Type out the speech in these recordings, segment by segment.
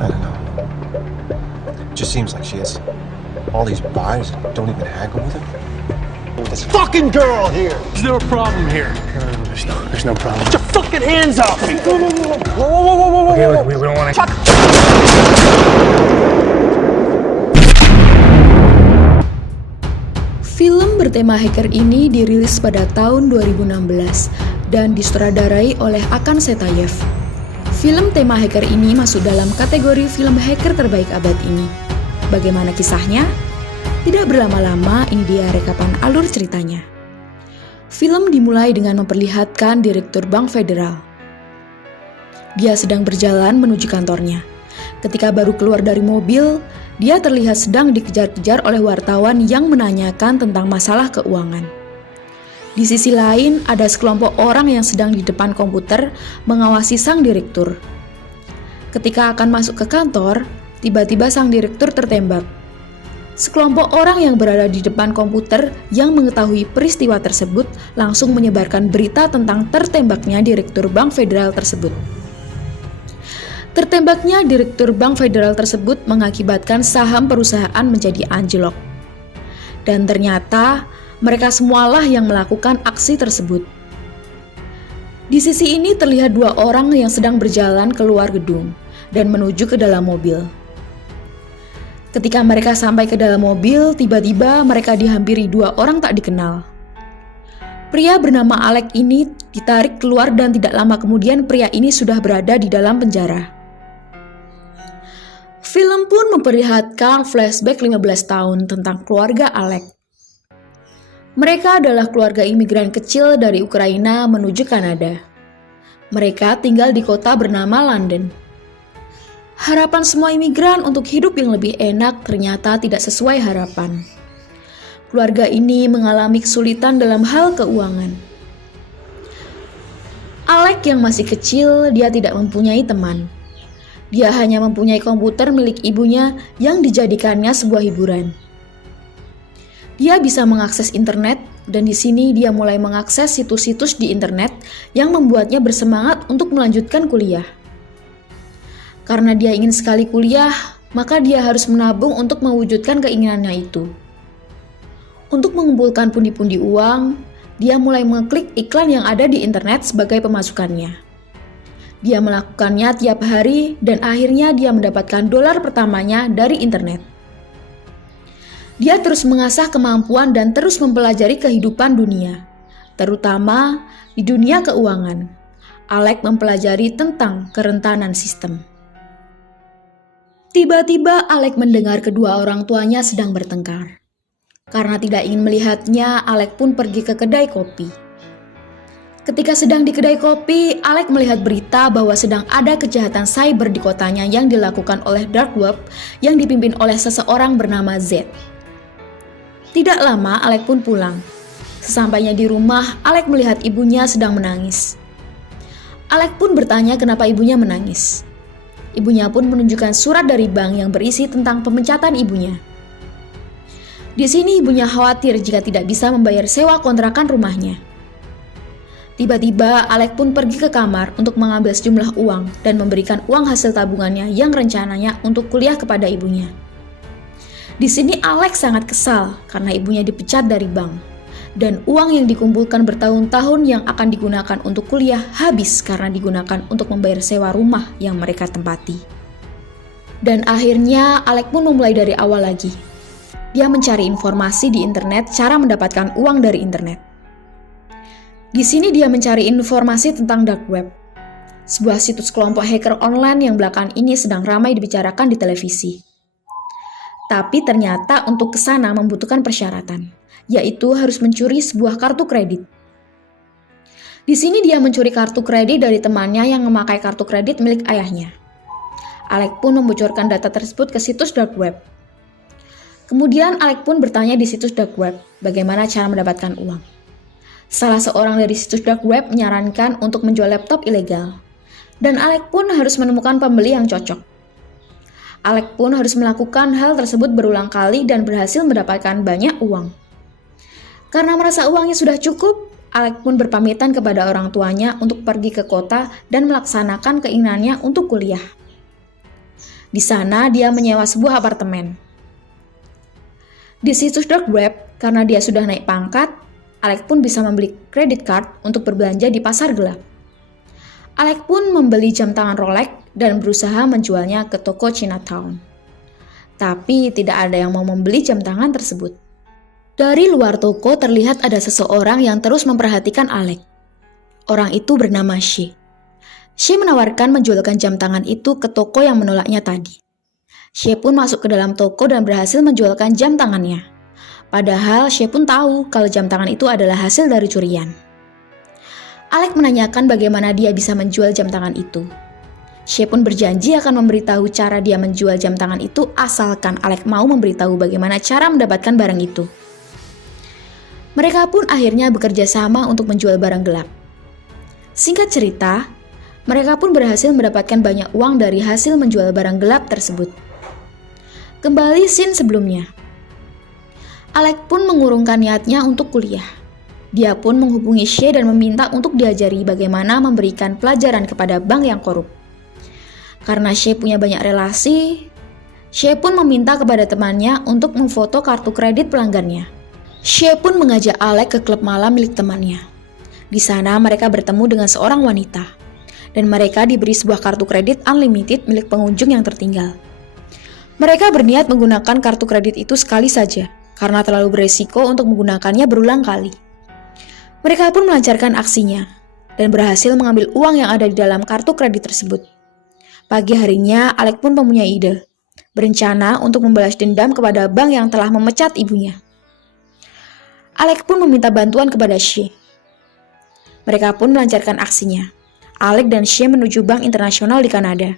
I don't know. Just seems like she has all these bars and don't even haggle with her. This fucking girl here! Is there a problem here? There's no problem. Get your fucking hands off me! Whoa. Okay, look, we don't want to. Film bertema hacker ini dirilis pada tahun 2016 dan disutradarai oleh Akan Setayev. Film tema hacker ini masuk dalam kategori film hacker terbaik abad ini. Bagaimana kisahnya? Tidak berlama-lama, ini dia rekapan alur ceritanya. Film dimulai dengan memperlihatkan Direktur Bank Federal. Dia sedang berjalan menuju kantornya. Ketika baru keluar dari mobil, dia terlihat sedang dikejar-kejar oleh wartawan yang menanyakan tentang masalah keuangan. Di sisi lain, ada sekelompok orang yang sedang di depan komputer mengawasi sang direktur. Ketika akan masuk ke kantor, tiba-tiba sang direktur tertembak. Sekelompok orang yang berada di depan komputer yang mengetahui peristiwa tersebut langsung menyebarkan berita tentang tertembaknya Direktur Bank Federal tersebut. Tertembaknya Direktur Bank Federal tersebut mengakibatkan saham perusahaan menjadi anjlok. Dan ternyata mereka semualah yang melakukan aksi tersebut. Di sisi ini terlihat dua orang yang sedang berjalan keluar gedung dan menuju ke dalam mobil. Ketika mereka sampai ke dalam mobil, tiba-tiba mereka dihampiri dua orang tak dikenal. Pria bernama Alec ini ditarik keluar dan tidak lama kemudian pria ini sudah berada di dalam penjara. Film pun memperlihatkan flashback 15 tahun tentang keluarga Alec. Mereka adalah keluarga imigran kecil dari Ukraina menuju Kanada. Mereka tinggal di kota bernama London. Harapan semua imigran untuk hidup yang lebih enak ternyata tidak sesuai harapan. Keluarga ini mengalami kesulitan dalam hal keuangan. Alec yang masih kecil, dia tidak mempunyai teman. Dia hanya mempunyai komputer milik ibunya yang dijadikannya sebuah hiburan. Dia bisa mengakses internet, dan di sini dia mulai mengakses situs-situs di internet yang membuatnya bersemangat untuk melanjutkan kuliah. Karena dia ingin sekali kuliah, maka dia harus menabung untuk mewujudkan keinginannya itu. Untuk mengumpulkan pundi-pundi uang, dia mulai mengklik iklan yang ada di internet sebagai pemasukannya. Dia melakukannya tiap hari dan akhirnya dia mendapatkan dolar pertamanya dari internet. Dia terus mengasah kemampuan dan terus mempelajari kehidupan dunia, terutama di dunia keuangan. Alec mempelajari tentang kerentanan sistem. Tiba-tiba Alec mendengar kedua orang tuanya sedang bertengkar. Karena tidak ingin melihatnya, Alec pun pergi ke kedai kopi. Ketika sedang di kedai kopi, Alec melihat berita bahwa sedang ada kejahatan cyber di kotanya yang dilakukan oleh Dark Web yang dipimpin oleh seseorang bernama Z. Tidak lama, Alec pun pulang. Sesampainya di rumah, Alec melihat ibunya sedang menangis. Alec pun bertanya kenapa ibunya menangis. Ibunya pun menunjukkan surat dari bank yang berisi tentang pemecatan ibunya. Di sini ibunya khawatir jika tidak bisa membayar sewa kontrakan rumahnya. Tiba-tiba Alec pun pergi ke kamar untuk mengambil sejumlah uang dan memberikan uang hasil tabungannya yang rencananya untuk kuliah kepada ibunya. Di sini Alec sangat kesal karena ibunya dipecat dari bank. Dan uang yang dikumpulkan bertahun-tahun yang akan digunakan untuk kuliah habis karena digunakan untuk membayar sewa rumah yang mereka tempati. Dan akhirnya Alec pun memulai dari awal lagi. Dia mencari informasi di internet cara mendapatkan uang dari internet. Di sini dia mencari informasi tentang Dark Web, sebuah situs kelompok hacker online yang belakangan ini sedang ramai dibicarakan di televisi. Tapi ternyata untuk kesana membutuhkan persyaratan, yaitu harus mencuri sebuah kartu kredit. Di sini dia mencuri kartu kredit dari temannya yang memakai kartu kredit milik ayahnya. Alec pun membocorkan data tersebut ke situs Dark Web. Kemudian Alec pun bertanya di situs Dark Web bagaimana cara mendapatkan uang. Salah seorang dari situs Dark Web menyarankan untuk menjual laptop ilegal. Dan Alec pun harus menemukan pembeli yang cocok. Alec pun harus melakukan hal tersebut berulang kali dan berhasil mendapatkan banyak uang. Karena merasa uangnya sudah cukup, Alec pun berpamitan kepada orang tuanya untuk pergi ke kota dan melaksanakan keinginannya untuk kuliah. Di sana dia menyewa sebuah apartemen. Di situs dark web, karena dia sudah naik pangkat, Alec pun bisa membeli credit card untuk berbelanja di pasar gelap. Alec pun membeli jam tangan Rolex dan berusaha menjualnya ke toko Chinatown. Tapi tidak ada yang mau membeli jam tangan tersebut. Dari luar toko terlihat ada seseorang yang terus memperhatikan Alec. Orang itu bernama She. She menawarkan menjualkan jam tangan itu ke toko yang menolaknya tadi. She pun masuk ke dalam toko dan berhasil menjualkan jam tangannya. Padahal She pun tahu kalau jam tangan itu adalah hasil dari curian. Alec menanyakan bagaimana dia bisa menjual jam tangan itu. She pun berjanji akan memberitahu cara dia menjual jam tangan itu asalkan Alec mau memberitahu bagaimana cara mendapatkan barang itu. Mereka pun akhirnya bekerja sama untuk menjual barang gelap. Singkat cerita, mereka pun berhasil mendapatkan banyak uang dari hasil menjual barang gelap tersebut. Kembali scene sebelumnya. Alec pun mengurungkan niatnya untuk kuliah. Dia pun menghubungi She dan meminta untuk diajari bagaimana memberikan pelajaran kepada bank yang korup. Karena She punya banyak relasi, She pun meminta kepada temannya untuk memfoto kartu kredit pelanggannya. She pun mengajak Alec ke klub malam milik temannya. Di sana mereka bertemu dengan seorang wanita, dan mereka diberi sebuah kartu kredit unlimited milik pengunjung yang tertinggal. Mereka berniat menggunakan kartu kredit itu sekali saja, karena terlalu beresiko untuk menggunakannya berulang kali. Mereka pun melancarkan aksinya, dan berhasil mengambil uang yang ada di dalam kartu kredit tersebut. Pagi harinya, Alec pun mempunyai ide, berencana untuk membalas dendam kepada bank yang telah memecat ibunya. Alec pun meminta bantuan kepada She. Mereka pun melancarkan aksinya. Alec dan She menuju bank internasional di Kanada.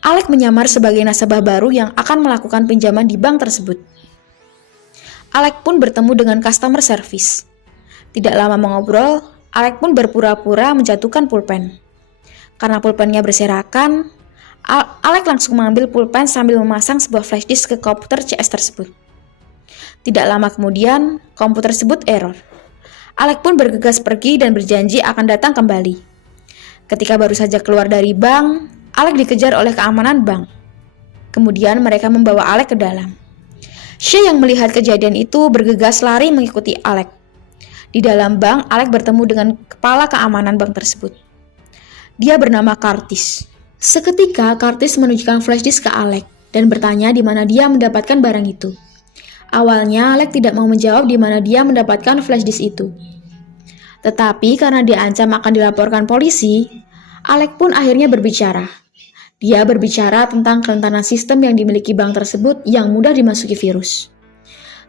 Alec menyamar sebagai nasabah baru yang akan melakukan pinjaman di bank tersebut. Alec pun bertemu dengan customer service. Tidak lama mengobrol, Alec pun berpura-pura menjatuhkan pulpen. Karena pulpennya berserakan, Alec langsung mengambil pulpen sambil memasang sebuah flash disk ke komputer CS tersebut. Tidak lama kemudian, komputer tersebut error. Alec pun bergegas pergi dan berjanji akan datang kembali. Ketika baru saja keluar dari bank, Alec dikejar oleh keamanan bank. Kemudian mereka membawa Alec ke dalam. She yang melihat kejadian itu bergegas lari mengikuti Alec. Di dalam bank, Alec bertemu dengan kepala keamanan bank tersebut. Dia bernama Curtis. Seketika, Curtis menunjukkan flash disk ke Alec dan bertanya di mana dia mendapatkan barang itu. Awalnya, Alec tidak mau menjawab di mana dia mendapatkan flash disk itu. Tetapi karena dia ancam akan dilaporkan polisi, Alec pun akhirnya berbicara. Dia berbicara tentang kerentanan sistem yang dimiliki bank tersebut yang mudah dimasuki virus.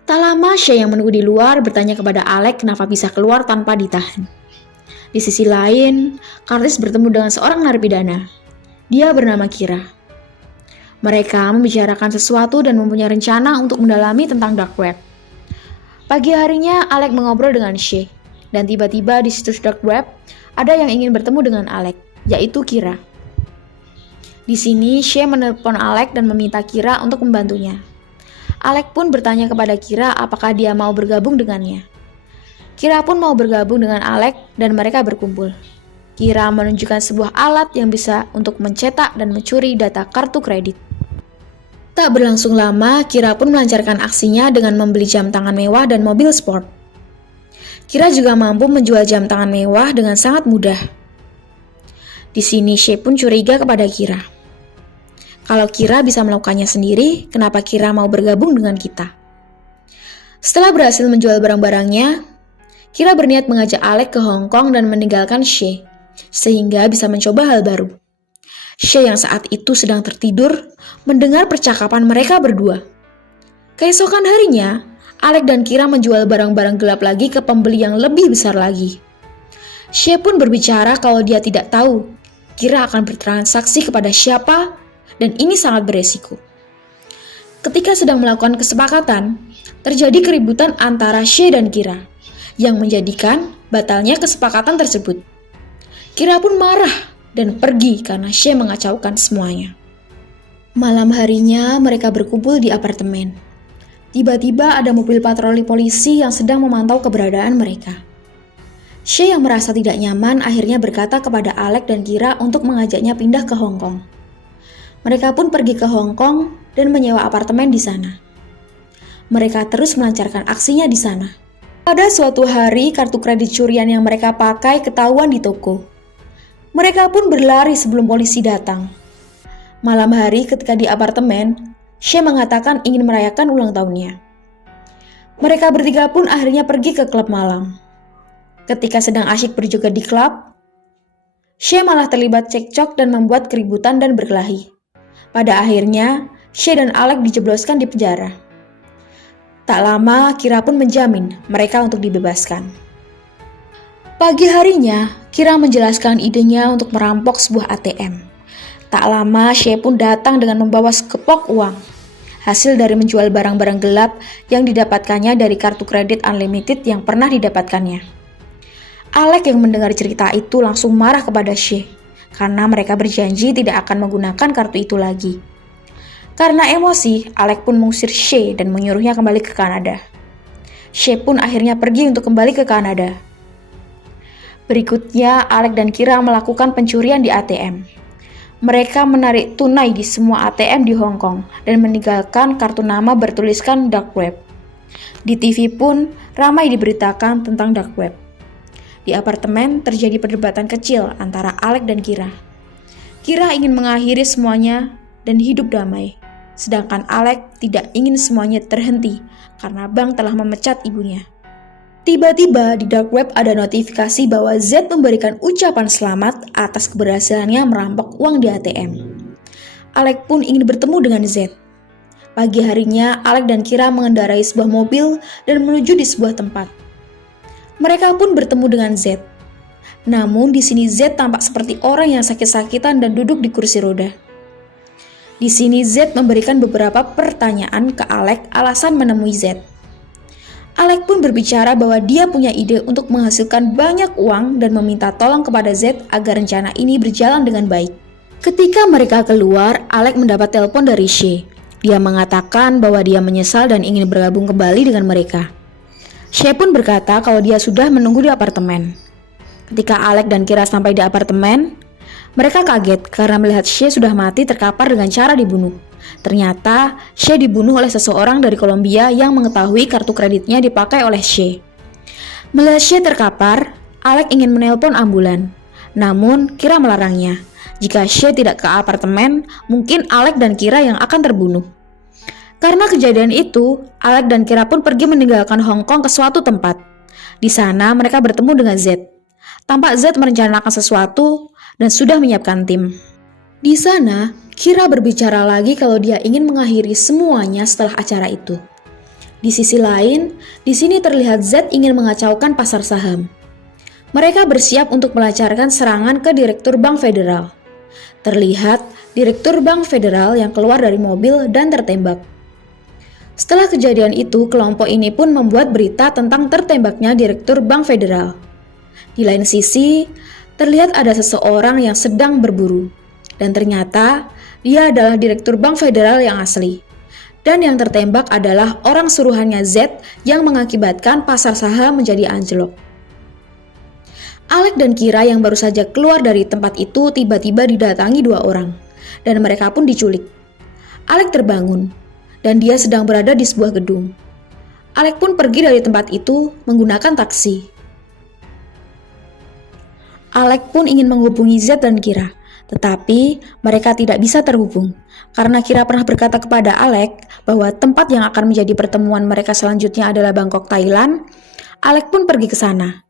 Tak lama, She yang menunggu di luar bertanya kepada Alec kenapa bisa keluar tanpa ditahan. Di sisi lain, Curtis bertemu dengan seorang narapidana. Dia bernama Kira. Mereka membicarakan sesuatu dan mempunyai rencana untuk mendalami tentang dark web. Pagi harinya, Alec mengobrol dengan She. Dan tiba-tiba di situs dark web, ada yang ingin bertemu dengan Alec, yaitu Kira. Di sini, She menelepon Alec dan meminta Kira untuk membantunya. Alec pun bertanya kepada Kira apakah dia mau bergabung dengannya. Kira pun mau bergabung dengan Alec dan mereka berkumpul. Kira menunjukkan sebuah alat yang bisa untuk mencetak dan mencuri data kartu kredit. Tak berlangsung lama, Kira pun melancarkan aksinya dengan membeli jam tangan mewah dan mobil sport. Kira juga mampu menjual jam tangan mewah dengan sangat mudah. Di sini She pun curiga kepada Kira. Kalau Kira bisa melakukannya sendiri, kenapa Kira mau bergabung dengan kita? Setelah berhasil menjual barang-barangnya, Kira berniat mengajak Alec ke Hong Kong dan meninggalkan She, sehingga bisa mencoba hal baru. She yang saat itu sedang tertidur, mendengar percakapan mereka berdua. Keesokan harinya, Alec dan Kira menjual barang-barang gelap lagi ke pembeli yang lebih besar lagi. She pun berbicara kalau dia tidak tahu Kira akan bertransaksi kepada siapa, dan ini sangat beresiko. Ketika sedang melakukan kesepakatan, terjadi keributan antara She dan Kira, yang menjadikan batalnya kesepakatan tersebut. Kira pun marah dan pergi karena She mengacaukan semuanya. Malam harinya mereka berkumpul di apartemen. Tiba-tiba ada mobil patroli polisi yang sedang memantau keberadaan mereka. She yang merasa tidak nyaman akhirnya berkata kepada Alec dan Kira untuk mengajaknya pindah ke Hong Kong. Mereka pun pergi ke Hong Kong dan menyewa apartemen di sana. Mereka terus melancarkan aksinya di sana. Pada suatu hari, kartu kredit curian yang mereka pakai ketahuan di toko. Mereka pun berlari sebelum polisi datang. Malam hari ketika di apartemen, She mengatakan ingin merayakan ulang tahunnya. Mereka bertiga pun akhirnya pergi ke klub malam. Ketika sedang asyik berjoget di klub, She malah terlibat cekcok dan membuat keributan dan berkelahi. Pada akhirnya, She dan Alex dijebloskan di penjara. Tak lama, Kira pun menjamin mereka untuk dibebaskan. Pagi harinya, Kira menjelaskan idenya untuk merampok sebuah ATM. Tak lama, She pun datang dengan membawa sekepok uang, hasil dari menjual barang-barang gelap yang didapatkannya dari kartu kredit unlimited yang pernah didapatkannya. Alex yang mendengar cerita itu langsung marah kepada She, karena mereka berjanji tidak akan menggunakan kartu itu lagi. Karena emosi, Alex pun mengusir She dan menyuruhnya kembali ke Kanada. She pun akhirnya pergi untuk kembali ke Kanada. Berikutnya, Alex dan Kira melakukan pencurian di ATM. Mereka menarik tunai di semua ATM di Hong Kong dan meninggalkan kartu nama bertuliskan dark web. Di TV pun ramai diberitakan tentang dark web. Di apartemen terjadi perdebatan kecil antara Alex dan Kira. Kira ingin mengakhiri semuanya dan hidup damai, sedangkan Alex tidak ingin semuanya terhenti karena bank telah memecat ibunya. Tiba-tiba di dark web ada notifikasi bahwa Z memberikan ucapan selamat atas keberhasilannya merampok uang di ATM. Alex pun ingin bertemu dengan Z. Pagi harinya, Alex dan Kira mengendarai sebuah mobil dan menuju di sebuah tempat. Mereka pun bertemu dengan Z. Namun di sini Z tampak seperti orang yang sakit-sakitan dan duduk di kursi roda. Di sini Z memberikan beberapa pertanyaan ke Alex alasan menemui Z. Alex pun berbicara bahwa dia punya ide untuk menghasilkan banyak uang dan meminta tolong kepada Z agar rencana ini berjalan dengan baik. Ketika mereka keluar, Alex mendapat telepon dari She. Dia mengatakan bahwa dia menyesal dan ingin bergabung kembali dengan mereka. She pun berkata kalau dia sudah menunggu di apartemen. Ketika Alex dan Kira sampai di apartemen, mereka kaget karena melihat She sudah mati terkapar dengan cara dibunuh. Ternyata, She dibunuh oleh seseorang dari Kolombia yang mengetahui kartu kreditnya dipakai oleh She. Melihat She terkapar, Alex ingin menelpon ambulan. Namun, Kira melarangnya. Jika She tidak ke apartemen, mungkin Alex dan Kira yang akan terbunuh. Karena kejadian itu, Alex dan Kira pun pergi meninggalkan Hong Kong ke suatu tempat. Di sana, mereka bertemu dengan Z. Tampak Z merencanakan sesuatu dan sudah menyiapkan tim. Di sana, Kira berbicara lagi kalau dia ingin mengakhiri semuanya setelah acara itu. Di sisi lain, di sini terlihat Z ingin mengacaukan pasar saham. Mereka bersiap untuk melancarkan serangan ke Direktur Bank Federal. Terlihat Direktur Bank Federal yang keluar dari mobil dan tertembak. Setelah kejadian itu, kelompok ini pun membuat berita tentang tertembaknya Direktur Bank Federal. Di lain sisi, terlihat ada seseorang yang sedang berburu. Dan ternyata, dia adalah Direktur Bank Federal yang asli. Dan yang tertembak adalah orang suruhannya Z yang mengakibatkan pasar saham menjadi anjlok. Alex dan Kira yang baru saja keluar dari tempat itu tiba-tiba didatangi dua orang. Dan mereka pun diculik. Alex terbangun. Dan dia sedang berada di sebuah gedung. Alex pun pergi dari tempat itu menggunakan taksi. Alex pun ingin menghubungi Z dan Kira. Tetapi mereka tidak bisa terhubung karena Kira pernah berkata kepada Alex bahwa tempat yang akan menjadi pertemuan mereka selanjutnya adalah Bangkok, Thailand. Alex pun pergi ke sana.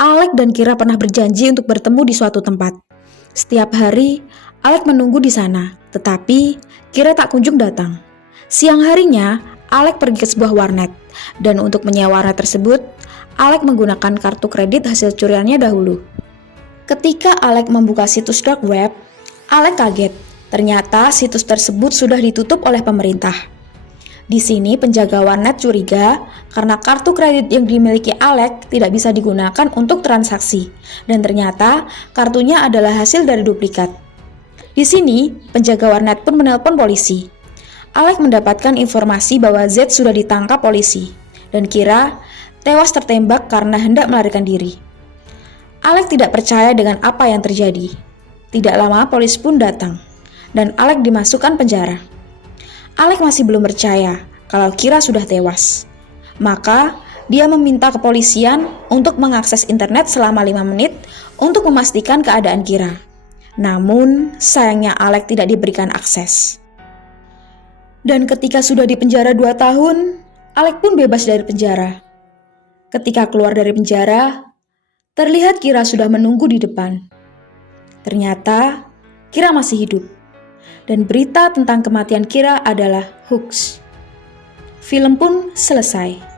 Alex dan Kira pernah berjanji untuk bertemu di suatu tempat. Setiap hari, Alex menunggu di sana, tetapi Kira tak kunjung datang. Siang harinya, Alex pergi ke sebuah warnet, dan untuk menyewa warnet tersebut, Alex menggunakan kartu kredit hasil curiannya dahulu. Ketika Alex membuka situs dark web, Alex kaget. Ternyata situs tersebut sudah ditutup oleh pemerintah. Di sini penjaga warnet curiga karena kartu kredit yang dimiliki Alex tidak bisa digunakan untuk transaksi. Dan ternyata kartunya adalah hasil dari duplikat. Di sini penjaga warnet pun menelpon polisi. Alex mendapatkan informasi bahwa Z sudah ditangkap polisi. Dan Kira tewas tertembak karena hendak melarikan diri. Alex tidak percaya dengan apa yang terjadi. Tidak lama polisi pun datang. dan Alec dimasukkan penjara. Alec masih belum percaya kalau Kira sudah tewas. Maka, dia meminta kepolisian untuk mengakses internet selama 5 menit untuk memastikan keadaan Kira. Namun, sayangnya Alec tidak diberikan akses. Dan ketika sudah di penjara 2 tahun, Alec pun bebas dari penjara. Ketika keluar dari penjara, terlihat Kira sudah menunggu di depan. Ternyata, Kira masih hidup. Dan berita tentang kematian Kira adalah hoax. Film pun selesai.